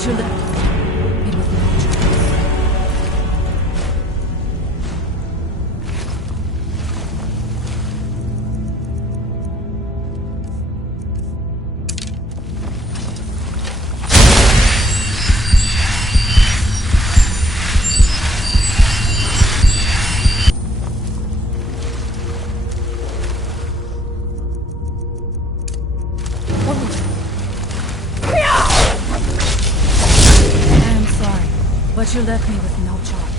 But you're left me with no choice. But you left me with no choice.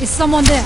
Is someone there?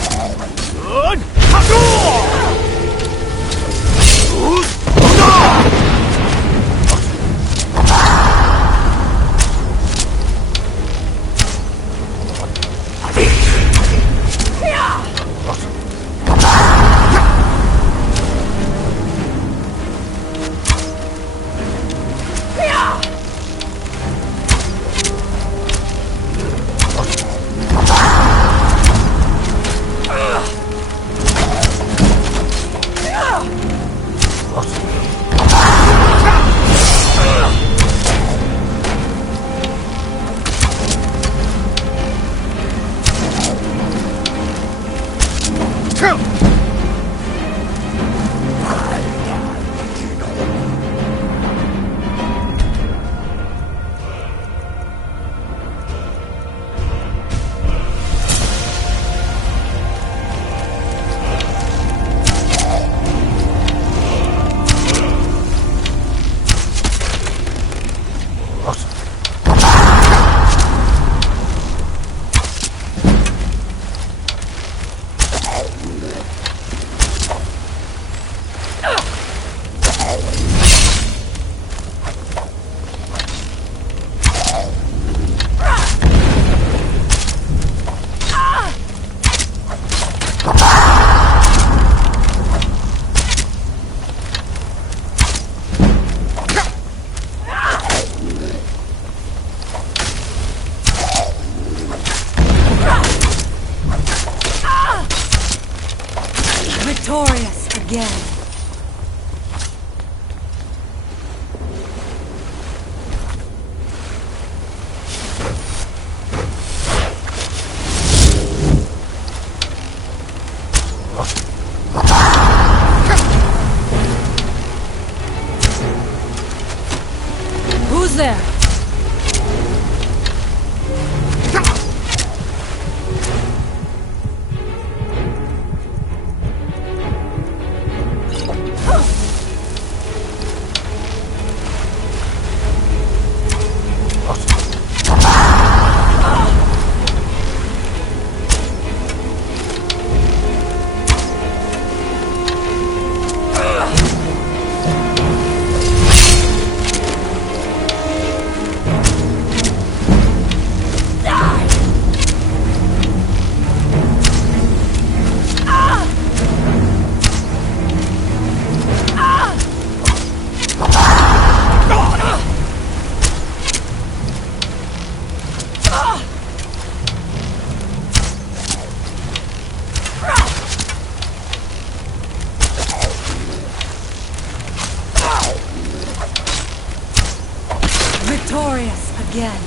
Victorious again. Who's there? Victorious again.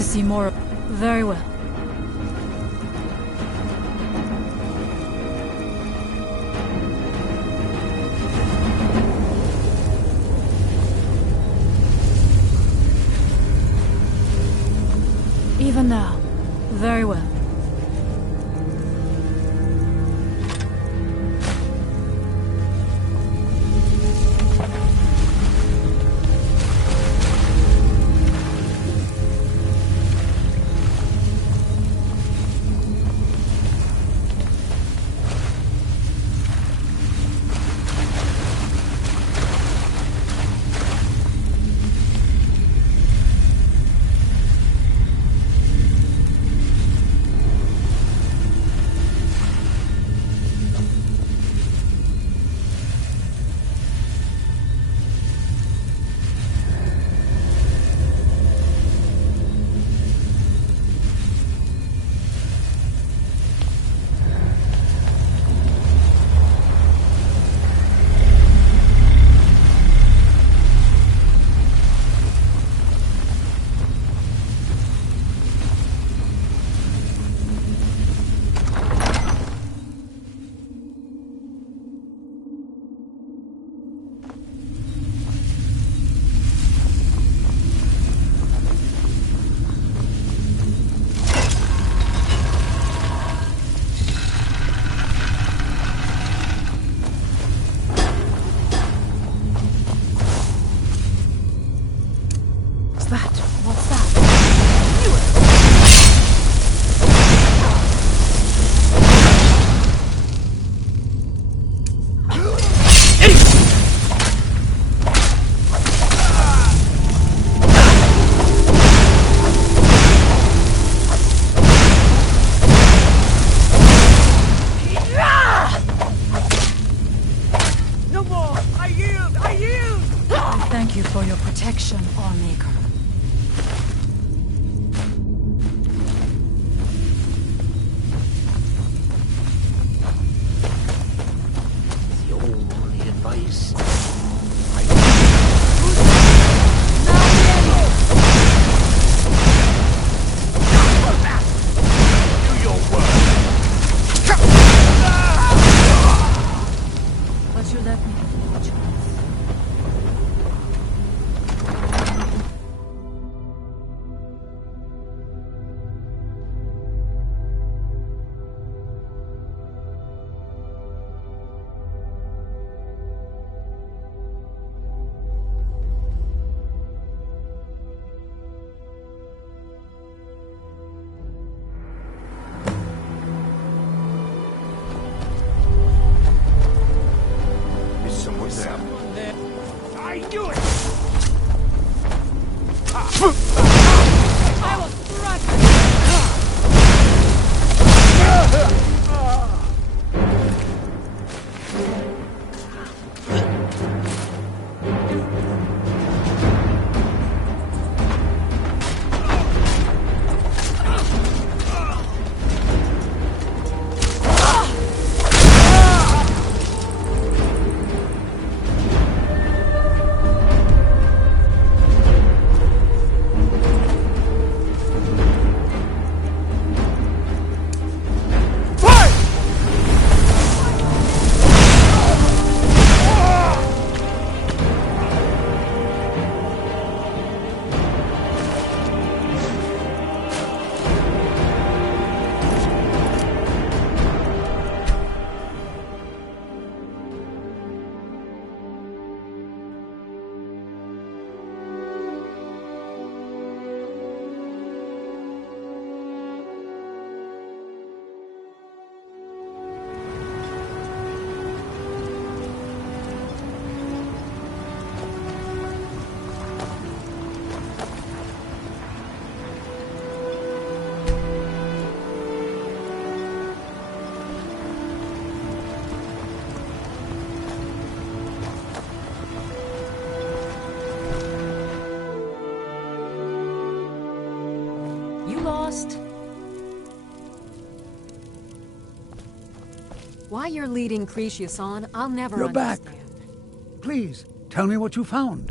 to see more. Very well. Even now. Very well. Thank you for your protection, Allmaker. The only advice do your work. But you left me with no choice. Someone there. I knew it! I will strike! Why you're leading Cretius on, I'll never You're back. understand. Please, tell me what you found.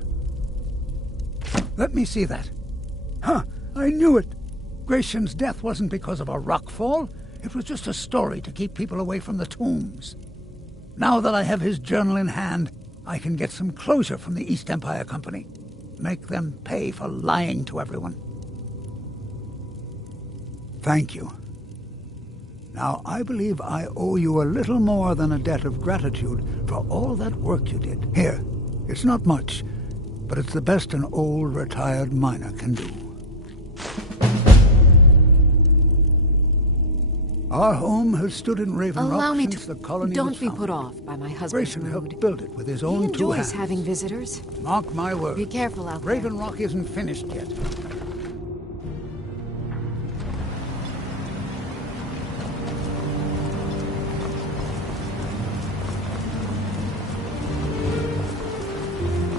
Let me see that. Huh, I knew it. Gratian's death wasn't because of a rockfall. It was just a story to keep people away from the tombs. Now that I have his journal in hand, I can get some closure from the East Empire Company. Make them pay for lying to everyone. Thank you. Now, I believe I owe you a little more than a debt of gratitude for all that work you did. Here, it's not much, but it's the best an old retired miner can do. Our home has stood in Raven Allow Rock me since to... the colony was Don't be founded. put off by my husband's Grayson mood. helped build it with his He own two hands. enjoys having visitors. Mark my word. Be careful out there. Raven Rock isn't finished yet.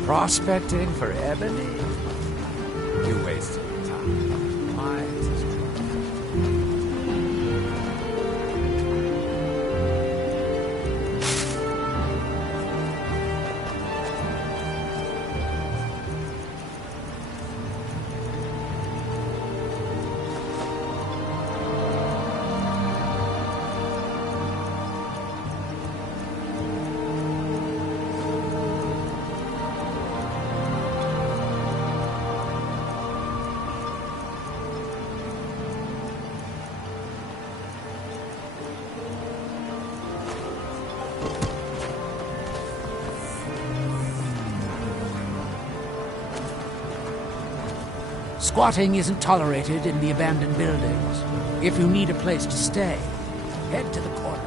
Prospecting for ebony? You wasted your time. Mine is Squatting isn't tolerated in the abandoned buildings. If you need a place to stay, head to the corner club.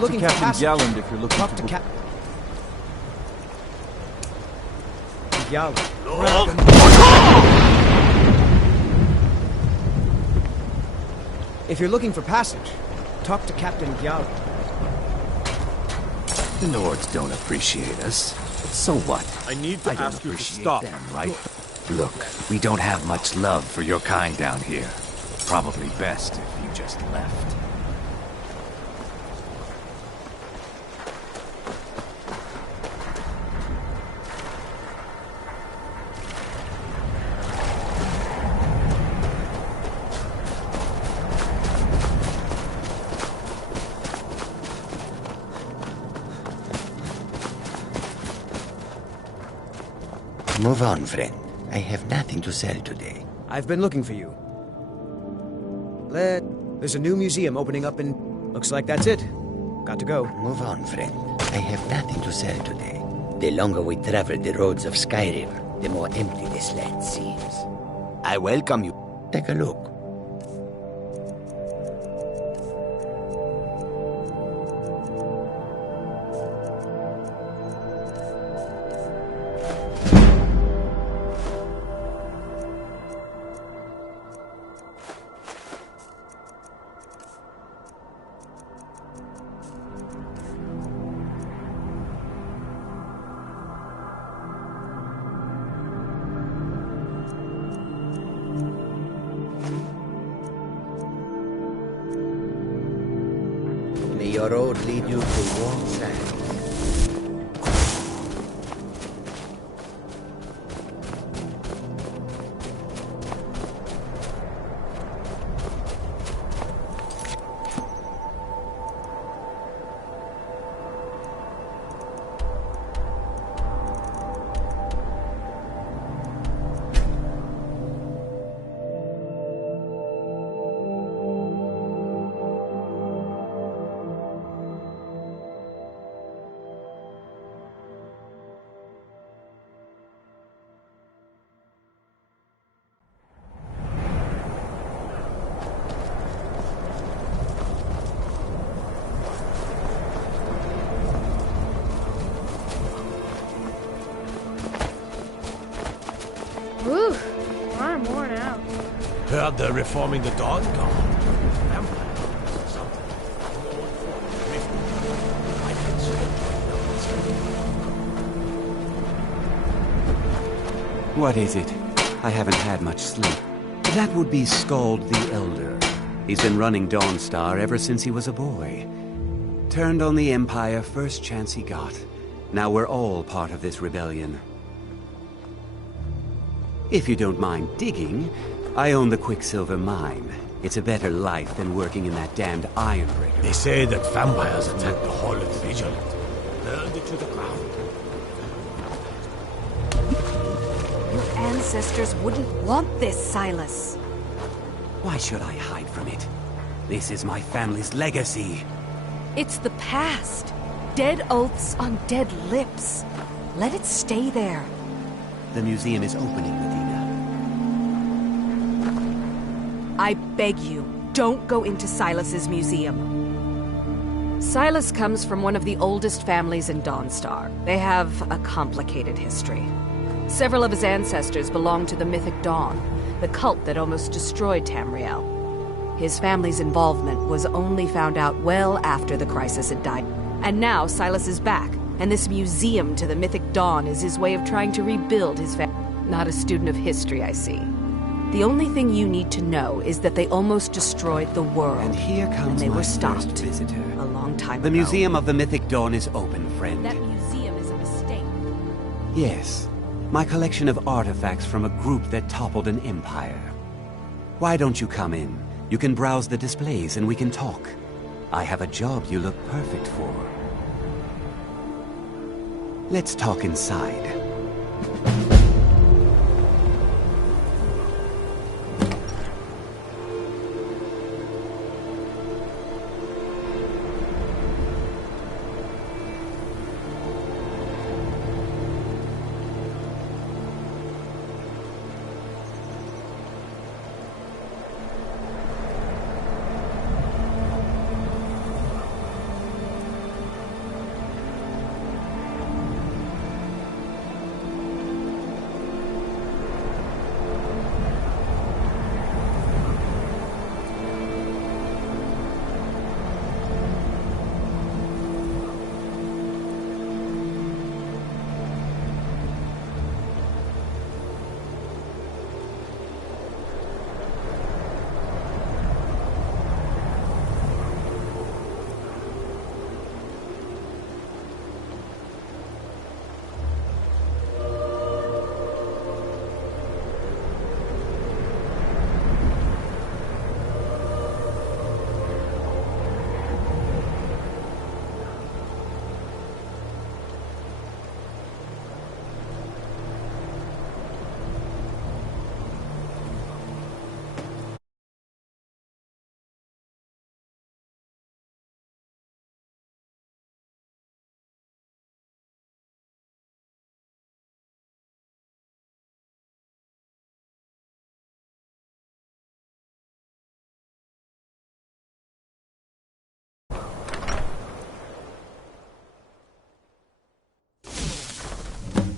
Talk to Captain Galland if you're looking Talk to... to Cap... Galland. If you're looking for passage, talk to Captain Galland. The Lords don't appreciate us. So what? I need to I don't ask you to appreciate stop. them, right? Look, we don't have much love for your kind down here. Probably best if you just left. Move on, friend. I have nothing to sell today. I've been looking for you. There's a new museum opening up in... Looks like that's it. Got to go. Move on, friend. I have nothing to sell today. The longer we travel the roads of Skyrim, the more empty this land seems. I welcome you. Take a look. May your road lead you to warm sands. about the reforming the Dawn Guard. Vampires or something. I consider What is it? I haven't had much sleep. That would be Scald the Elder. He's been running Dawnstar ever since he was a boy. Turned on the Empire first chance he got. Now we're all part of this rebellion. If you don't mind digging, I own the Quicksilver Mine. It's a better life than working in that damned Ironbreaker. They say that vampires attack the Hall of the Vigilant. Burned it to the ground. Your ancestors wouldn't want this, Silas. Why should I hide from it? This is my family's legacy. It's the past. Dead oaths on dead lips. Let it stay there. The museum is opening, Medina. I beg you, don't go into Silas's museum. Silas comes from one of the oldest families in Dawnstar. They have a complicated history. Several of his ancestors belonged to the Mythic Dawn, the cult that almost destroyed Tamriel. His family's involvement was only found out well after the crisis had died. And now Silas is back, and this museum to the Mythic Dawn is his way of trying to rebuild his family. Not a student of history, I see. The only thing you need to know is that they almost destroyed the world. And here comes they my were stopped first visitor. A long time The ago. Museum of the Mythic Dawn is open, friend. That museum is a mistake. Yes. My collection of artifacts from a group that toppled an empire. Why don't you come in? You can browse the displays and we can talk. I have a job you look perfect for. Let's talk inside.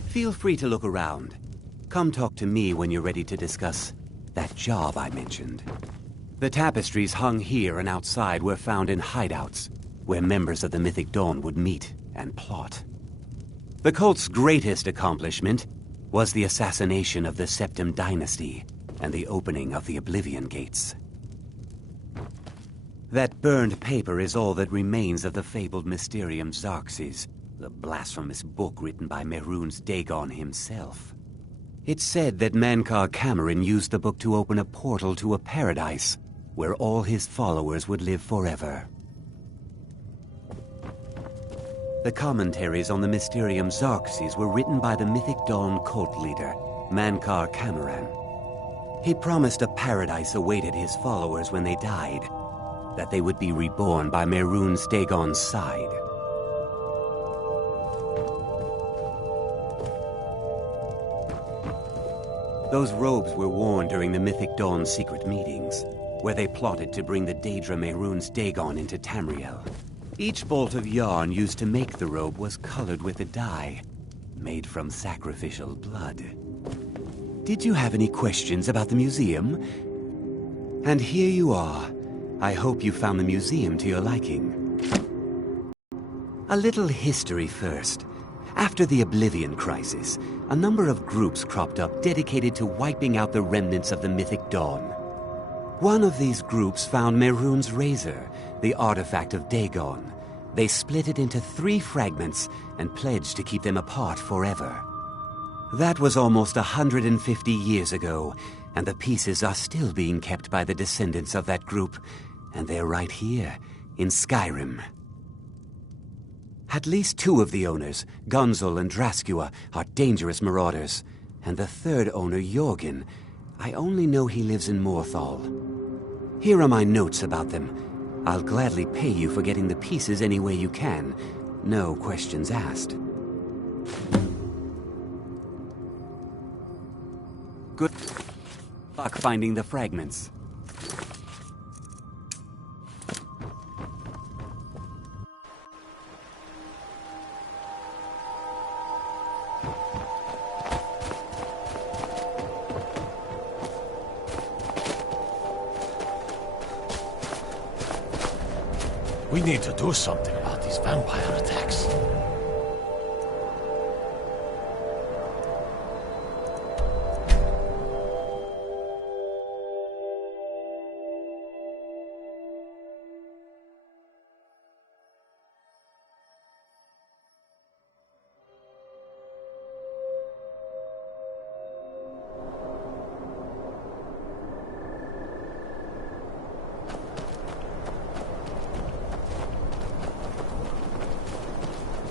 Feel free to look around. Come talk to me when you're ready to discuss that job I mentioned. The tapestries hung here and outside were found in hideouts, where members of the Mythic Dawn would meet and plot. The cult's greatest accomplishment was the assassination of the Septim Dynasty and the opening of the Oblivion Gates. That burned paper is all that remains of the fabled Mysterium Xarxes, the blasphemous book written by Mehrunes Dagon himself. It's said that Mankar Cameron used the book to open a portal to a paradise where all his followers would live forever. The commentaries on the Mysterium Xarxes were written by the Mythic Dawn cult leader, Mankar Cameron. He promised a paradise awaited his followers when they died, that they would be reborn by Mehrunes Dagon's side. Those robes were worn during the Mythic Dawn's secret meetings, where they plotted to bring the Daedra Mehrunes Dagon into Tamriel. Each bolt of yarn used to make the robe was colored with a dye, made from sacrificial blood. Did you have any questions about the museum? And here you are. I hope you found the museum to your liking. A little history first. After the Oblivion Crisis, a number of groups cropped up dedicated to wiping out the remnants of the mythic Dawn. One of these groups found Mehrunes' razor, the artifact of Dagon. They split it into 3 fragments and pledged to keep them apart forever. That was almost 150 years ago, and the pieces are still being kept by the descendants of that group, and they're right here, in Skyrim. At least 2 of the owners, Gunzel and Draskua, are dangerous marauders, and the 3rd owner, Jorgen, I only know he lives in Morthal. Here are my notes about them. I'll gladly pay you for getting the pieces any way you can. No questions asked. Good luck finding the fragments. We need to do something about these vampire attacks.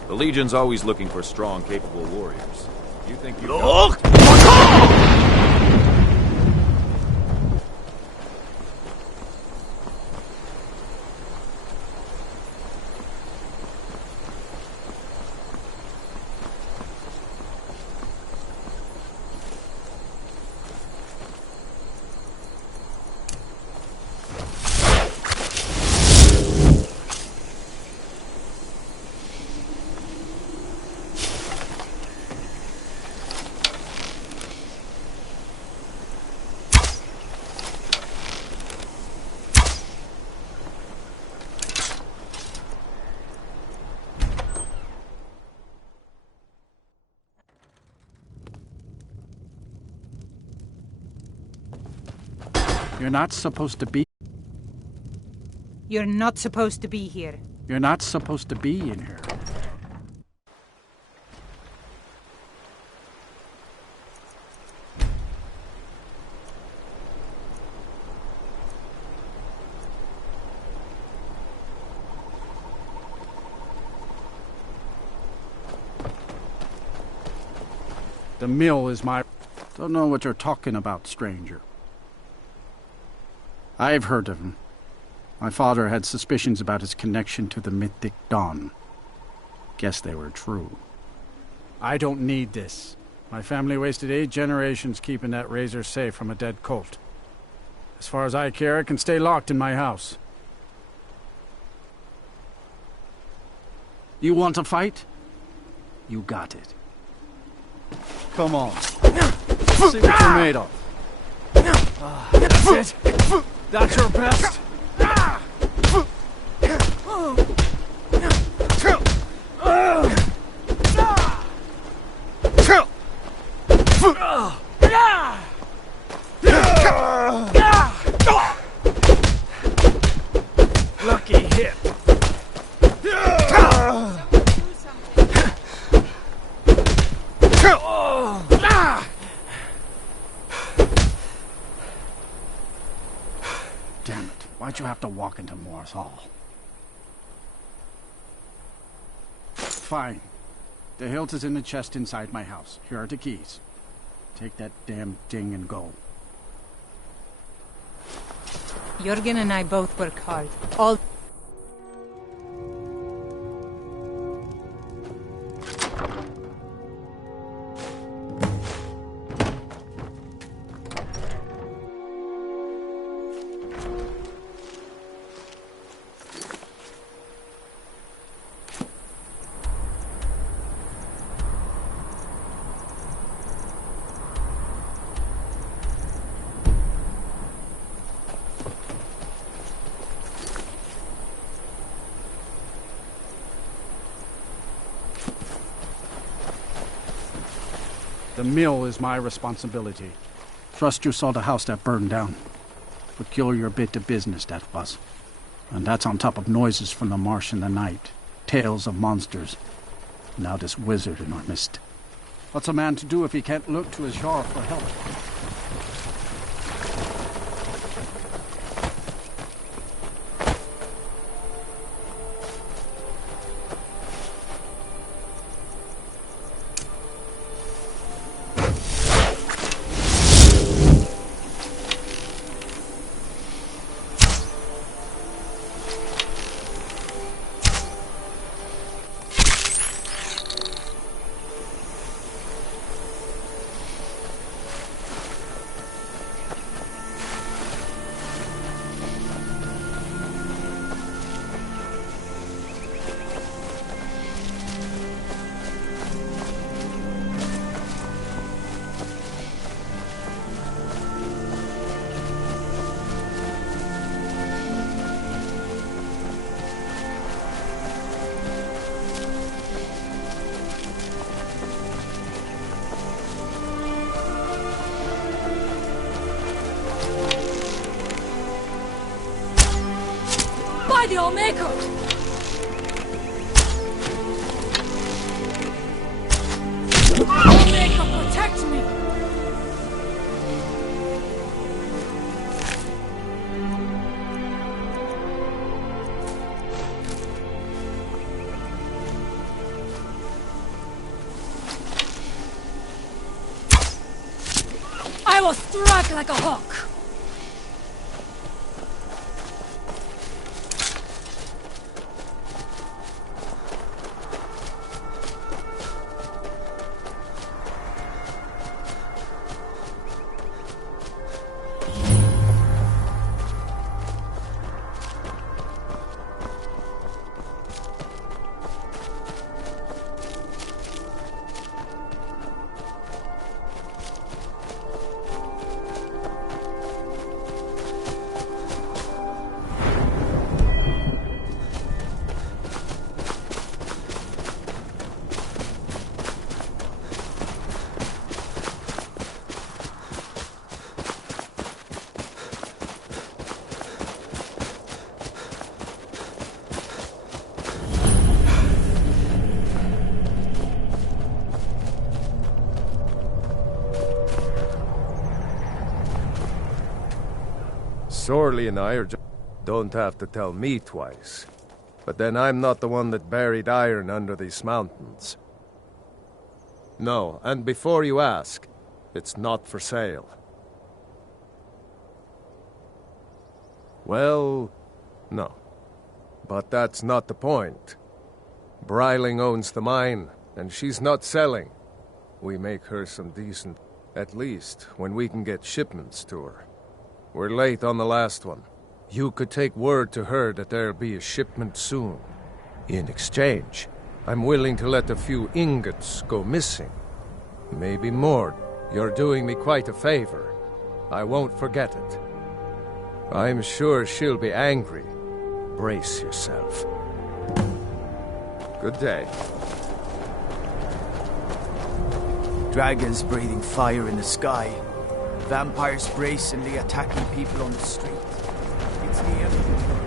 The Legion's always looking for strong, capable warriors. You think you Look! You're not supposed to be... You're not supposed to be here. You're not supposed to be in here. The mill is my... Don't know what you're talking about, stranger. I've heard of him. My father had suspicions about his connection to the mythic Dawn. Guess they were true. I don't need this. My family wasted 8 generations keeping that razor safe from a dead cult. As far as I care, it can stay locked in my house. You want to fight? You got it. Come on. See what you're made of. That's it? That's your best? Lucky hit. Damn it. Why'd you have to walk into Morthal? Fine. The hilt is in the chest inside my house. Here are the keys. Take that damn thing and go. Jorgen and I both work hard. All... The mill is my responsibility. Trust you saw the house that burned down. Peculiar bit of business that was. And that's on top of noises from the marsh in the night. Tales of monsters. Now this wizard in our midst. What's a man to do if he can't look to his Jarl for help? By the Allmaker! Allmaker, protect me! I will strike like a hawk! Sorley and I don't have to tell me twice. But then I'm not the one that buried iron under these mountains. No, and before you ask, it's not for sale. Well, no. But that's not the point. Breiling owns the mine, and she's not selling. We make her some decent, at least, when we can get shipments to her. We're late on the last one. You could take word to her that there'll be a shipment soon. In exchange, I'm willing to let a few ingots go missing. Maybe more. You're doing me quite a favor. I won't forget it. I'm sure she'll be angry. Brace yourself. Good day. Dragons breathing fire in the sky. Vampires brazenly attacking people on the street. It's the end.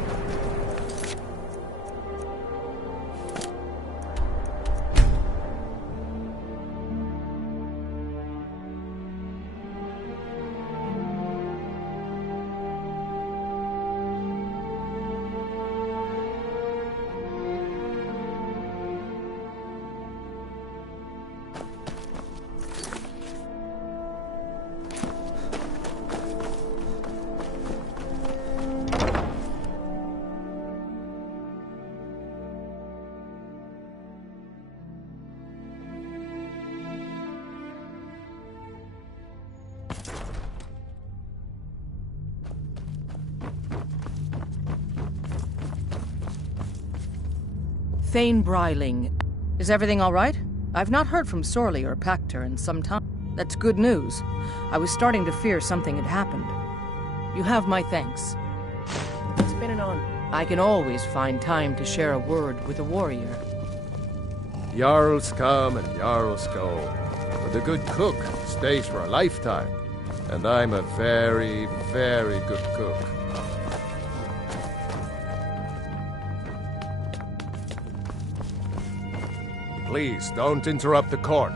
Thane Breiling. Is everything all right? I've not heard from Sorley or Pactor in some time. That's good news. I was starting to fear something had happened. You have my thanks. What's been on? I can always find time to share a word with a warrior. Jarls come and Jarls go, but a good cook stays for a lifetime. And I'm a very, very good cook. Please, don't interrupt the court.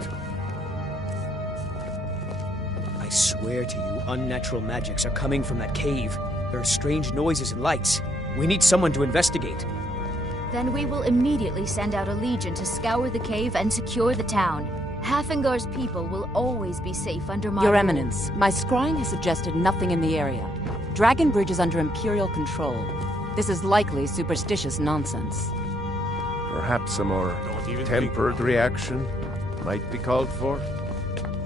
I swear to you, unnatural magics are coming from that cave. There are strange noises and lights. We need someone to investigate. Then we will immediately send out a legion to scour the cave and secure the town. Hafingar's people will always be safe under my Your rule. Eminence, my scrying has suggested nothing in the area. Dragon Bridge is under Imperial control. This is likely superstitious nonsense. Perhaps a more tempered reaction might be called for?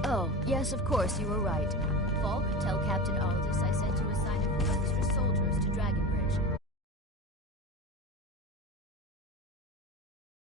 Oh, yes, of course, you were right.